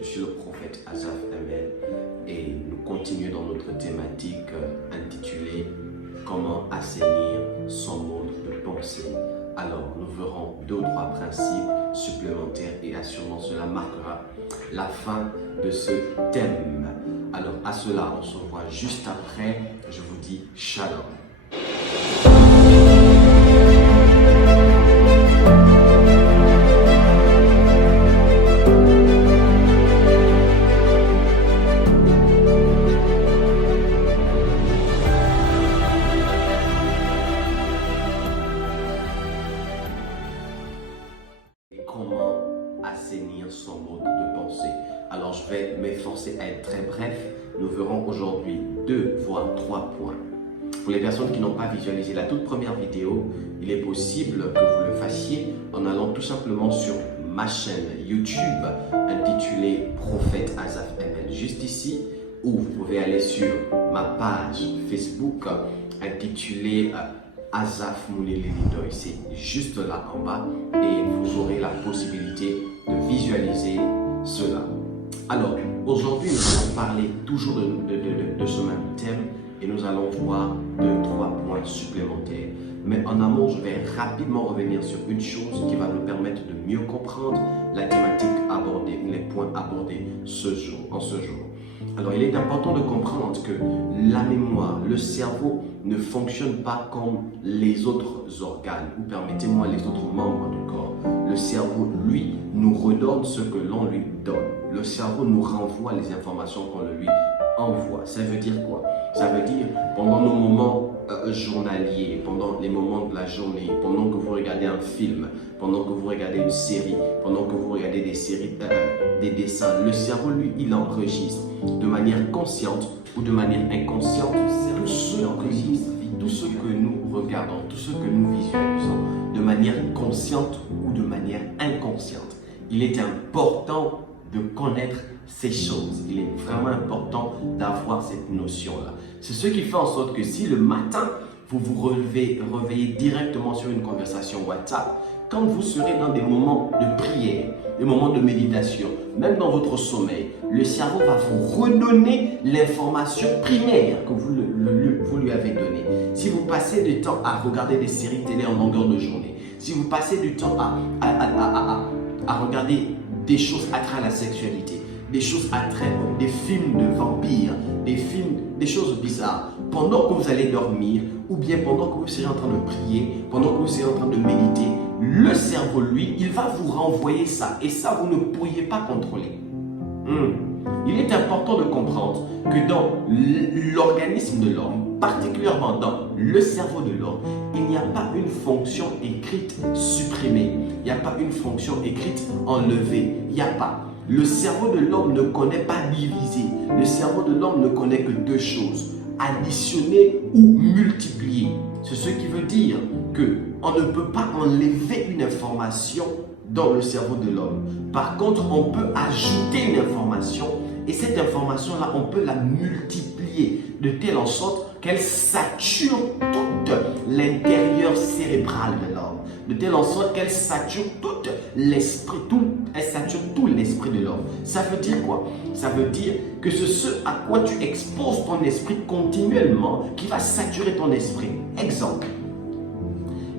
Je suis le prophète Asaf Emel et nous continuons dans notre thématique intitulée Comment assainir son mode de pensée. Alors, nous verrons 2 ou 3 principes supplémentaires et assurément cela marquera la fin de ce thème. Alors, à cela, on se voit juste après. Je vous dis shalom. Comment assainir son mode de pensée. Alors je vais m'efforcer à être très bref. Nous verrons aujourd'hui 2 voire 3 points. Pour les personnes qui n'ont pas visualisé la toute première vidéo, il est possible que vous le fassiez en allant tout simplement sur ma chaîne YouTube intitulée Prophète Asaf Emel, juste ici, ou vous pouvez aller sur ma page Facebook intitulée Asaf Mounelelidoy, c'est juste là en bas et vous aurez la possibilité de visualiser cela. Alors, aujourd'hui, nous allons parler toujours de ce même thème et nous allons voir 2 ou 3 points supplémentaires. Mais en amont, je vais rapidement revenir sur une chose qui va nous permettre de mieux comprendre la thématique abordée, les points abordés en ce jour. Alors, il est important de comprendre que la mémoire, le cerveau ne fonctionne pas comme les autres organes, ou permettez-moi les autres membres du corps. Le cerveau, lui, nous redonne ce que l'on lui donne. Le cerveau nous renvoie les informations qu'on lui envoie. Ça veut dire quoi? Ça veut dire pendant nos moments journaliers, pendant les moments de la journée, pendant que vous regardez un film, pendant que vous regardez une série, pendant que vous regardez des séries, des dessins, le cerveau, lui, il enregistre de manière consciente ou de manière inconsciente tout ce que nous regardons, tout ce que nous visualisons, de manière consciente ou de manière inconsciente. Il est important de connaître ces choses. Il est vraiment important d'avoir cette notion-là. C'est ce qui fait en sorte que si le matin, vous vous réveillez directement sur une conversation WhatsApp, quand vous serez dans des moments de prière, des moments de méditation, même dans votre sommeil, le cerveau va vous redonner l'information primaire que vous lui avez donnée. Si vous passez du temps à regarder des séries télé en longueur de journée, si vous passez du temps à regarder des choses attrayant la sexualité, des choses attrayant des films de vampires, des choses bizarres, pendant que vous allez dormir, ou bien pendant que vous serez en train de prier, pendant que vous serez en train de méditer, le cerveau, lui, il va vous renvoyer ça. Et ça, vous ne pourriez pas contrôler. Il est important de comprendre que dans l'organisme de l'homme, particulièrement dans le cerveau de l'homme, il n'y a pas une fonction écrite supprimée. Il n'y a pas une fonction écrite enlevée. Il n'y a pas. Le cerveau de l'homme ne connaît pas diviser. Le cerveau de l'homme ne connaît que 2 choses. Additionner ou multiplier. C'est ce qui veut dire qu'on ne peut pas enlever une information dans le cerveau de l'homme. Par contre, on peut ajouter une information et cette information-là, on peut la multiplier de telle en sorte qu'elle sature tout l'intérieur cérébral de l'homme. De telle en sorte qu'elle sature tout l'esprit, elle sature tout l'esprit de l'homme. Ça veut dire quoi? Ça veut dire que c'est ce à quoi tu exposes ton esprit continuellement qui va saturer ton esprit. Exemple.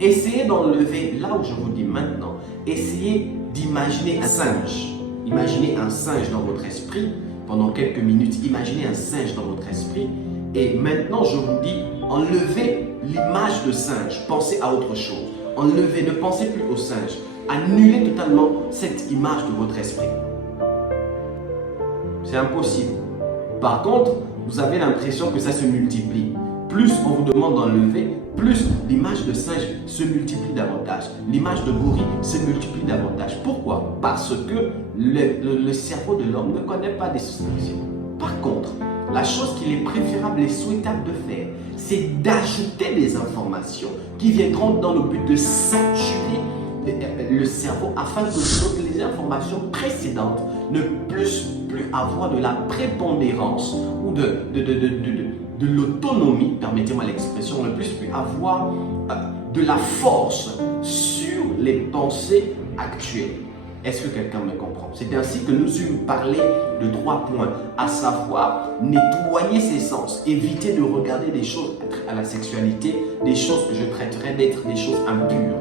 Essayez d'enlever, là où je vous dis maintenant, essayez d'imaginer un singe. Imaginez un singe dans votre esprit pendant quelques minutes. Imaginez un singe dans votre esprit. Et maintenant, je vous dis, enlevez l'image de singe. Pensez à autre chose. Enlevez, ne pensez plus au singe. Annulez totalement cette image de votre esprit. C'est impossible. Par contre, vous avez l'impression que ça se multiplie. Plus on vous demande d'enlever, plus l'image de singe se multiplie davantage. L'image de gorille se multiplie davantage. Pourquoi? Parce que le cerveau de l'homme ne connaît pas des soustractions. Par contre, la chose qu'il est préférable et souhaitable de faire, c'est d'ajouter des informations qui viendront dans le but de saturer le cerveau afin que les informations précédentes ne puissent plus avoir de la prépondérance ou de l'autonomie, permettez-moi l'expression, ne puissent plus avoir de la force sur les pensées actuelles. Est-ce que quelqu'un me comprend? C'est ainsi que nous eûmes parlé de 3 points, à savoir nettoyer ses sens, éviter de regarder des choses à la sexualité, des choses que je traiterais d'être des choses impures.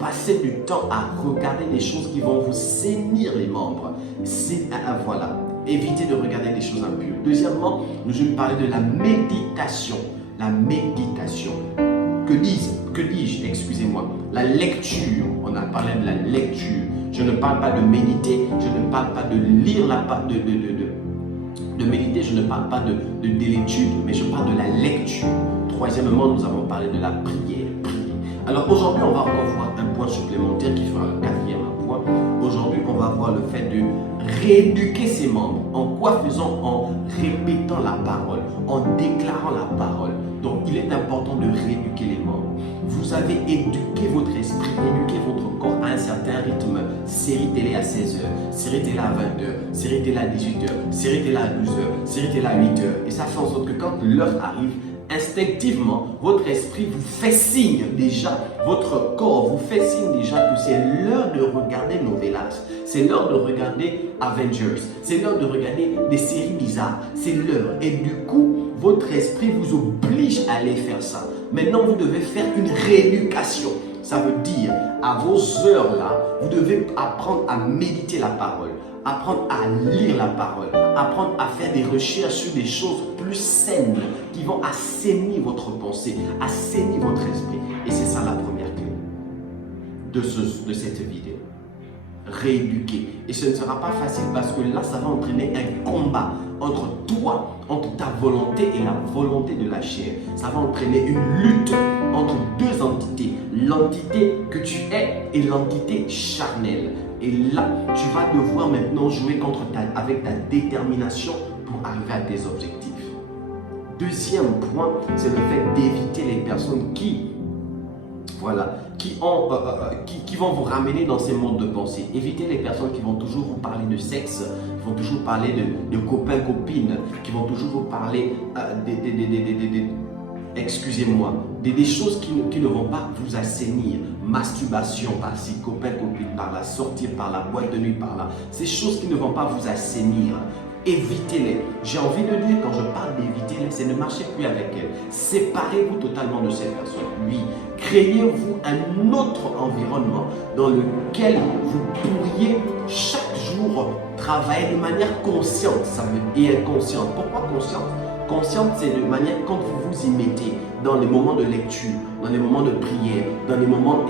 Passez du temps à regarder des choses qui vont vous saisir les membres. Voilà. Évitez de regarder des choses impures. Deuxièmement, nous allons parler de la méditation. La méditation. Que dis-je, excusez-moi? La lecture. On a parlé de la lecture. Je ne parle pas de méditer. Je ne parle pas de lire de méditer. Je ne parle pas de l'étude, mais je parle de la lecture. Troisièmement, nous avons parlé de la prière. Alors aujourd'hui, on va encore voir un point supplémentaire qui fera le quatrième point. Aujourd'hui, on va voir le fait de rééduquer ses membres. En quoi faisons? En répétant la parole, en déclarant la parole. Donc, il est important de rééduquer les membres. Vous avez éduqué votre esprit, éduqué votre corps à un certain rythme. Série télé à 16h, série télé à 20h, série télé à 18h, série télé à 12h, série télé à 8h. Et ça fait en sorte que quand l'heure arrive, instinctivement, votre esprit vous fait signe déjà, votre corps vous fait signe déjà que c'est l'heure de regarder Novelas, c'est l'heure de regarder Avengers, c'est l'heure de regarder des séries bizarres, c'est l'heure. Et du coup, votre esprit vous oblige à aller faire ça. Maintenant, vous devez faire une rééducation. Ça veut dire, à vos heures là, vous devez apprendre à méditer la parole, apprendre à lire la parole, apprendre à faire des recherches sur des choses plus saines qui vont assainir votre pensée, assainir votre esprit. Et c'est ça la première clé de cette vidéo. Rééduquer. Et ce ne sera pas facile parce que là, ça va entraîner un combat entre toi, entre ta volonté et la volonté de la chair. Ça va entraîner une lutte entre deux entités. L'entité que tu es et l'entité charnelle. Et là, tu vas devoir maintenant jouer avec ta détermination pour arriver à tes objectifs. Deuxième point, c'est le fait d'éviter les personnes qui vont vous ramener dans ces mondes de pensée. Évitez les personnes qui vont toujours vous parler de sexe, qui vont toujours parler de copains, copines, qui vont toujours vous parler excusez-moi, des choses qui ne vont pas vous assainir. Masturbation par-ci, copains, copines par-là, sortir par la boîte de nuit par-là. Ces choses qui ne vont pas vous assainir. Évitez-les. J'ai envie de dire, quand je parle d'éviter-les, c'est ne marchez plus avec elles. Séparez-vous totalement de ces personnes. Oui, créez-vous un autre environnement dans lequel vous pourriez chaque jour travailler de manière consciente et inconsciente. Pourquoi consciente? Consciente, c'est de manière quand vous vous y mettez dans les moments de lecture, dans les moments de prière, dans les moments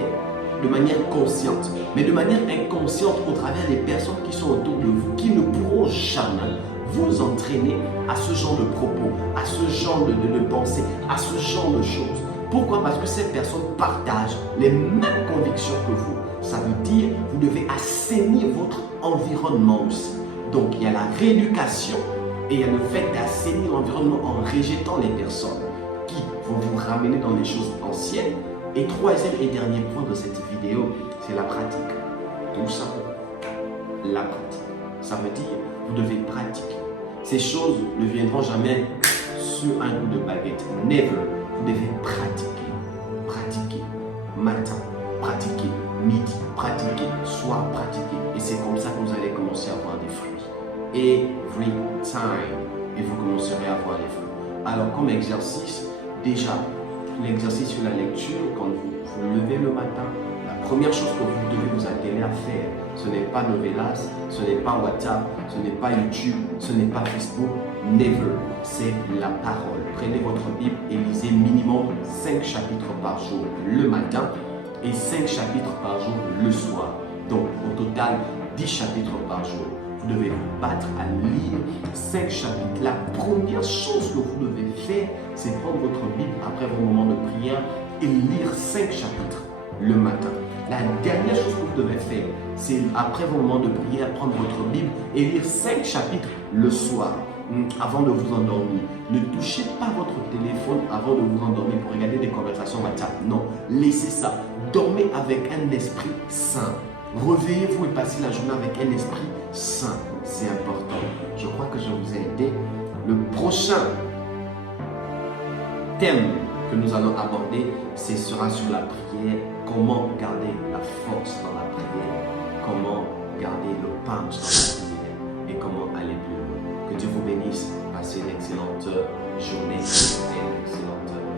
de manière consciente, mais de manière inconsciente au travers des personnes qui sont autour de vous, qui ne pourront jamais vous entraîner à ce genre de propos, à ce genre de pensée, à ce genre de choses. Pourquoi? Parce que ces personnes partagent les mêmes convictions que vous. Ça veut dire que vous devez assainir votre environnement aussi. Donc, il y a la rééducation et il y a le fait d'assainir l'environnement en rejetant les personnes qui vont vous ramener dans les choses anciennes. Et troisième et dernier point de cette vidéo, c'est la pratique. Tout simplement, la pratique. Ça veut dire, vous devez pratiquer. Ces choses ne viendront jamais sur un coup de baguette. Never. Vous devez pratiquer. Pratiquer. Matin, pratiquer. Midi, pratiquer. Soir, pratiquer. Et c'est comme ça que vous allez commencer à avoir des fruits. Every time. Et vous commencerez à avoir des fruits. Alors, comme exercice, déjà, l'exercice sur la lecture, quand vous vous levez le matin, la première chose que vous devez vous atteler à faire, ce n'est pas Novelas, ce n'est pas WhatsApp, ce n'est pas YouTube, ce n'est pas Facebook, never, c'est la parole. Prenez votre Bible et lisez minimum 5 chapitres par jour le matin et 5 chapitres par jour le soir. Donc au total 10 chapitres par jour. Vous devez vous battre à lire 5 chapitres. La première chose que vous devez faire, c'est prendre votre Bible après vos moments de prière et lire 5 chapitres le matin. La dernière chose que vous devez faire, c'est après vos moments de prière, prendre votre Bible et lire 5 chapitres le soir avant de vous endormir. Ne touchez pas votre téléphone avant de vous endormir pour regarder des conversations WhatsApp. Non, laissez ça. Dormez avec un esprit sain. Réveillez-vous et passez la journée avec un esprit sain. C'est important. Je crois que je vous ai aidé. Le prochain thème que nous allons aborder, ce sera sur la prière. Comment garder la force dans la prière. Comment garder Dieu vous bénisse. Passez une excellente journée et une excellente